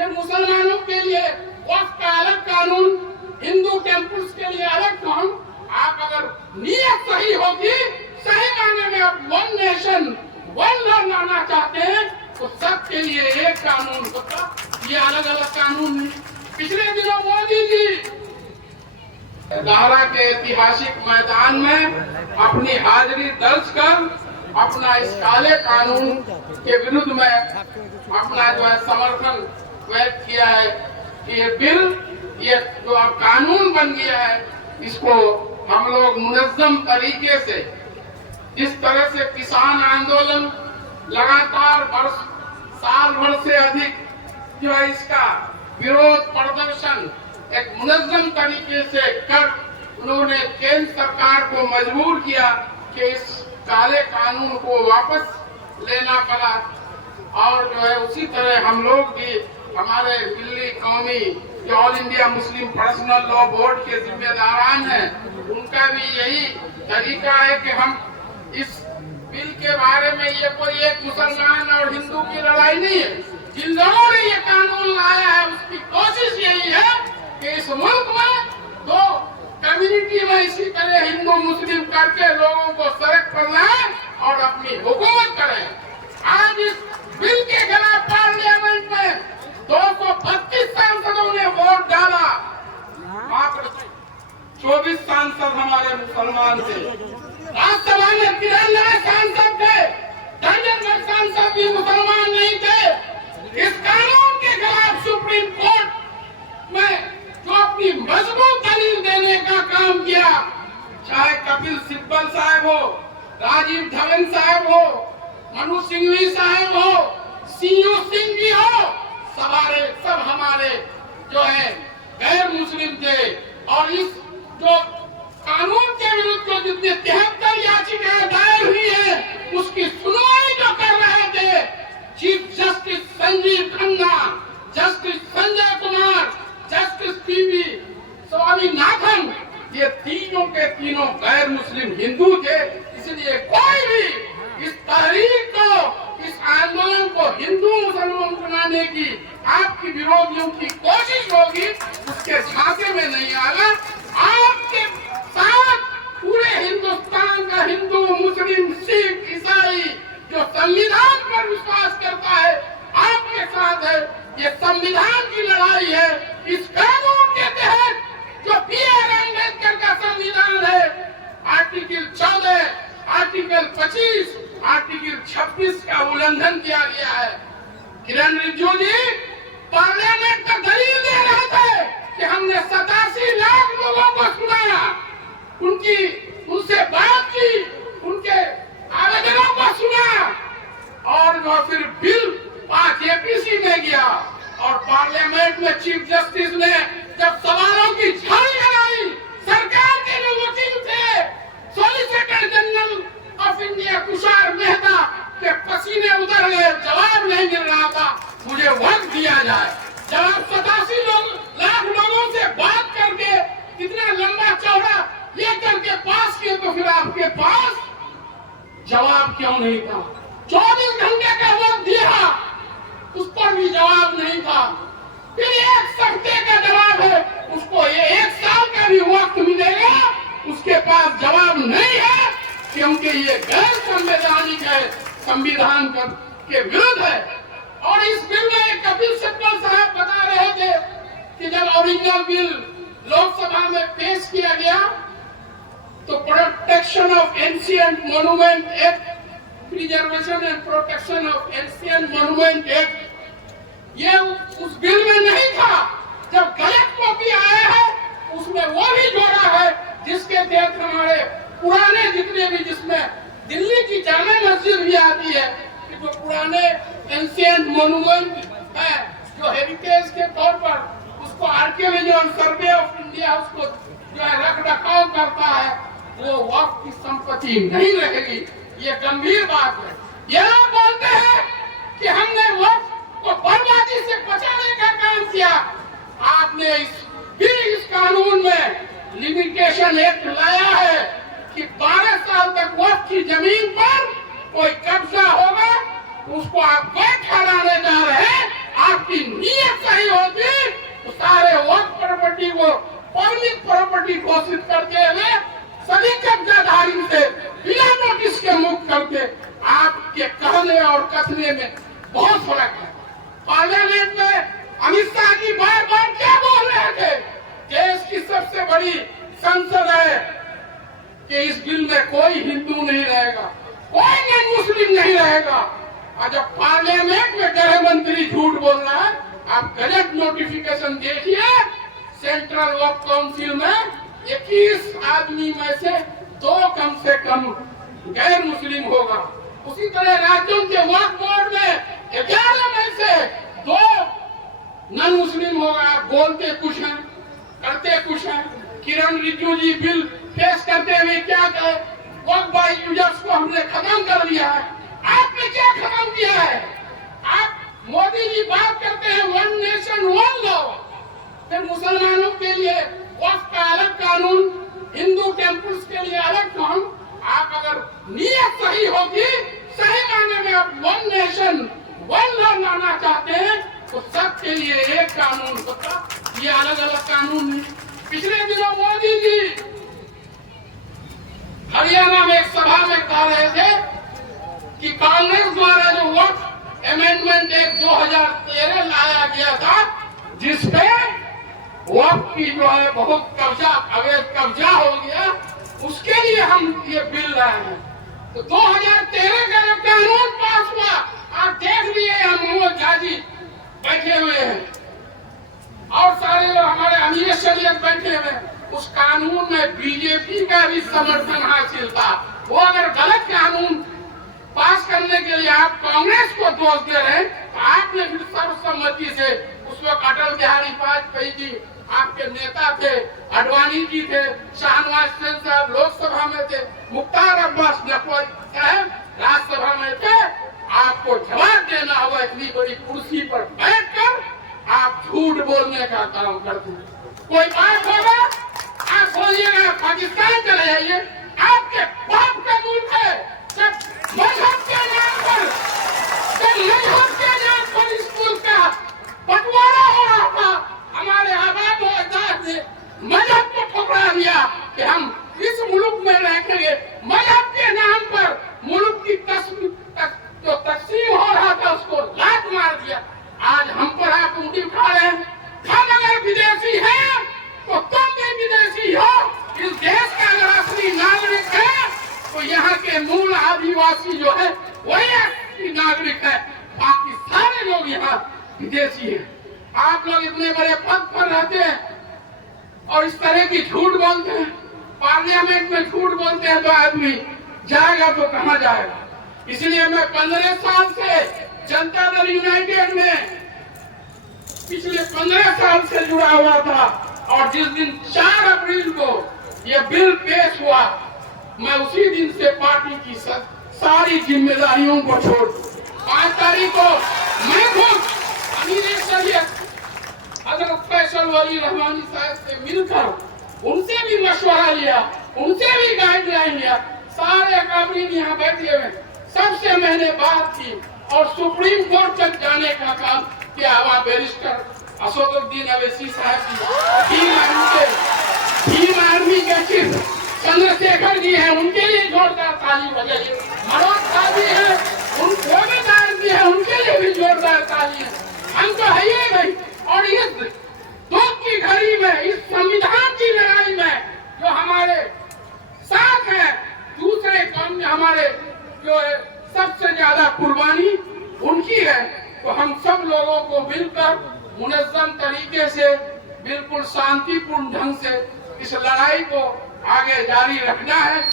फिर मुसलमानों के लिए वक्फ का अलग कानून, हिंदू टेम्पल्स के लिए अलग कानून। आप अगर नीयत सही होगी, सही मायने में आप वन नेशन वन लॉ लाना चाहते हैं तो सबके लिए एक कानून होता, ये अलग अलग कानून नहीं। पिछले दिनों मोदी जी लाहौर के ऐतिहासिक मैदान में अपनी हाजिरी दर्ज कर अपना इस काले कानून के विरुद्ध में अपना जो है समर्थन व्यक्त किया है कि ये बिल, ये जो अब कानून बन गया है, इसको हम लोग मुनज़्ज़म तरीके से, जिस तरह से किसान आंदोलन लगातार साल भर से अधिक जो है इसका विरोध प्रदर्शन एक मुनज़्ज़म तरीके से कर उन्होंने केंद्र सरकार को मजबूर किया कि इस काले कानून को वापस लेना पड़ा। और जो है उसी तरह हम लोग भी, हमारे मिल्ली कौमी जो all India Muslim personal law board के जिम्मेदारान हैं, उनका भी यही तरीका है कि हम इस बिल के बारे में, ये कोई एक मुसलमान और हिंदू की लड़ाई नहीं है। जिन लोगों ने ये कानून लाया है उसकी कोशिश यही है कि इस मुल्क में दो कम्युनिटी में इसी तरह हिंदू मुस्लिम करके लोगों को सड़क पर लाए और अपनी हुकूमत करें। आज इस बिल के खिलाफ पार्लियामेंट में 232 सांसदों ने वोट डाला, मात्र 24 सांसद हमारे मुसलमान थे। राज्यसभा में 93 सांसद थे, दर्जन सांसद भी मुसलमान नहीं थे। इस कानून के खिलाफ सुप्रीम कोर्ट में जो अपनी मजबूत दलील देने का काम किया, चाहे कपिल सिब्बल साहब हो, राजीव धवन साहब हो, मनु सिंघवी साहब हो, सीयू सिंह जी हो, सब हमारे जो है गैर मुस्लिम थे। और इस जो कानून के विरुद्ध जो जितने 73 याचिकाएं दायर हुई है, उसकी सुनवाई जो कर रहे थे chief justice Sanjeev Khanna, justice Sanjay Kumar, justice PV Swaminathan, ये तीनों के तीनों गैर मुस्लिम हिंदू थे। इसलिए कोई भी इस तहरीक को, इस आंदोलन को हिंदू मुसलमान बनाने की आपकी विरोधियों की कोशिश होगी, उसके झांसे में नहीं आएगा। आपके साथ पूरे हिंदुस्तान का हिंदू, मुस्लिम, सिख, ईसाई जो संविधान पर विश्वास करता है, आपके साथ है। ये संविधान की लड़ाई है। इस कानून के तहत जो बी.आर. अम्बेडकर का संविधान है, आर्टिकल 14, आर्टिकल 25, आर्टिकल 26 का उल्लंघन किया गया है। किरण रिजिजू जी पार्लियामेंट का दलील दे रहे थे कि हमने 87 लाख लोगों को सुना, उनसे बात की, उनके आवेदनों को सुना, और जो फिर बिल पास एपीसी में गया और पार्लियामेंट में चीफ जस्टिस ने जब सवालों की झाड़ी लगाई, सरकार के जो वकील थे, solicitor general of India Tushar Mehta के पसीने उतर गए, जवाब नहीं मिल रहा था। मुझे वक्त दिया जाए। जब आप 87 लाख लोगों से बात करके कितना लंबा चौड़ा ये करके पास किए, तो फिर आपके पास जवाब क्यों नहीं था? 24 घंटे का वक्त दिया, उस पर भी जवाब नहीं था। फिर एक सप्ताह का जवाब है, उसको ये 1 साल का भी वक्त मिलेगा, उसके पास जवाब नहीं है, क्योंकि ये गैर संवैधानिक है, संविधान के विरुद्ध है। और इस बिल में कपिल सिब्बल साहब बता रहे थे कि जब ओरिजिनल बिल लोकसभा में पेश किया गया तो protection of ancient monument act, preservation and protection of ancient monument act, ये उस बिल में नहीं था। जब गलत कॉपी आया है उसमें वो भी जोड़ा है जिसके तहत हमारे पुराने जितने भी, जिसमें दिल्ली की जामा मस्जिद भी आती है, कि जो पुराने एंशिएंट मॉन्यूमेंट है, जो हेरिटेज के तौर पर उसको आर्कियोलॉजी और सर्वे ऑफ इंडिया उसको जो है रख रखाव करता है, वो वक्त की संपत्ति नहीं रहेगी। ये गंभीर बात है। ये लोग बोलते हैं कि हमने वक्त को बर्बादी से बचाने का काम किया। आपने इस कानून में लिमिटेशन एक्ट लाया है कि 12 साल तक वक्त की जमीन पर कोई कब्जा होगा, उसको आप वैध ठहराने जा रहे हैं। आपकी नीयत सही पब्लिक प्रॉपर्टी घोषित करते हुए सभी कब्जाधारी से बिना नोटिस के मुक्त करके आपके कहने और कथने में बहुत फर्क है। पार्लियामेंट में अमित शाह जी बार बार क्या बोल रहे थे, देश की सबसे बड़ी संसद है कि इस बिल में कोई हिंदू नहीं रहेगा, कोई नॉन मुस्लिम नहीं रहेगा। और जब पार्लियामेंट में गृह मंत्री झूठ बोल रहा है, आप गलत नोटिफिकेशन देखिए, सेंट्रल वक्फ काउंसिल में 21 आदमी में से 2 कम से कम गैर मुस्लिम होगा। उसी तरह राज्यों के वक्फ बोर्ड में 11 में से 2 नॉन मुस्लिम होगा। बोलते कुछ हैं, करते कुछ हैं। किरण रिजिजू जी बिल पेश करते हुए क्या कहे, वक्फ बाय यूजर्स को हमने खत्म कर दिया है। आपने क्या खत्म किया है? आप मोदी जी बात करते हैं 1 नेशन 1 लॉ, फिर मुसलमानों के लिए वक्फ का अलग कानून, हिंदू टेम्पल्स के लिए अलग कानून। आप अगर नीयत सही होगी, सही मायने में आप 1 नेशन 1 लॉ लाना चाहते हैं, तो सबके लिए एक कानून होता, ये अलग अलग कानून नहीं। पिछले दिनों मोदी जी हरियाणा में एक सभा में कह रहे थे कि कांग्रेस द्वारा जो वक्फ अमेंडमेंट एक्ट 2013 लाया गया था, जिसपे वक्फ की जो है बहुत कब्जा, अवैध कब्जा हो गया, उसके लिए हम ये बिल लाए हैं। तो 2013 का जो कानून पास हुआ, आप देख लिए, हम वो जाजी बैठे हुए हैं और सारे लोग हमारे अमीर शरीयत बैठे हुए हैं। उस कानून में बीजेपी का भी समर्थन हासिल था। वो अगर गलत कानून पास करने के लिए आप कांग्रेस को दोष दे रहे हैं, तो आपने फिर सर्वसम्मति से, उस वक्त अटल बिहारी वाजपेयी जी आपके नेता थे, अडवाणी जी थे, शाहनवाज हुसैन साहब लोकसभा में थे, मुख्तार अब्बास नकवी साहब राज्यसभा में थे। आपको जवाब देना होगा, इतनी बड़ी कुर्सी पर बैठकर आप झूठ बोलने का काम करते हैं। कोई बात होगा, आप बोलिएगा पाकिस्तान चले जाइए, आपके बाप का मुल्क है। जब मजहब के नाम पर, इस मुल्क का बंटवारा हो रहा था, हमारे आबाद और अजदाद ने मजहब को ठुकरा दिया कि हम इस मुल्क में रहेंगे। मजहब के नाम पर मुल्क की जो तकसीम हो रहा था, उसको लात मार दिया। आज हम पर आप उंगली उठा रहे हैं। हम अगर विदेशी हैं, तो तुम भी विदेशी हो। इस देश का अगर असली नागरिक है, तो यहाँ के मूल आदिवासी जो है वही असली नागरिक है, बाकी सारे लोग यहाँ विदेशी हैं। आप लोग इतने बड़े पद पर रहते हैं और इस तरह की झूठ बोलते हैं, पार्लियामेंट में झूठ बोलते हैं, तो आदमी जाएगा तो कहाँ जाएगा। इसलिए मैं 15 साल से जनता दल यूनाइटेड में पिछले 15 साल से जुड़ा हुआ था, और जिस दिन 4 अप्रैल को यह बिल पेश हुआ, मैं उसी दिन से पार्टी की सारी जिम्मेदारियों को छोड़ 5 तारीख को मैं खुद अमीर शरीयत हजरत फैसल वली रहमानी साहब से मिलकर उनसे भी मशवरा लिया, उनसे भी गाइडलाइन लिया। सारे काबिल यहाँ बैठे हुए, सबसे मैंने बात की और सुप्रीम कोर्ट तक जाने का काम किया। वहाँ बैरिस्टर असदुद्दीन अवैसी साहब की भीम आर्मी के चीफ चंद्रशेखर जी हैं, उनके लिए जोरदार ताली बजाइए। मनोज साहब जी हैं, उनको भी ताली है, उनके लिए भी जोरदार ताली है। हम तो है ही नहीं। और इस दुख की घड़ी में, इस संविधान की लड़ाई में जो हमारे साथ है, दूसरे काम में हमारे जो है सबसे ज्यादा कुर्बानी उनकी है। तो हम सब लोगों को मिलकर मुनज़्ज़म तरीके से, बिल्कुल शांतिपूर्ण ढंग से इस लड़ाई को आगे जारी रखना है।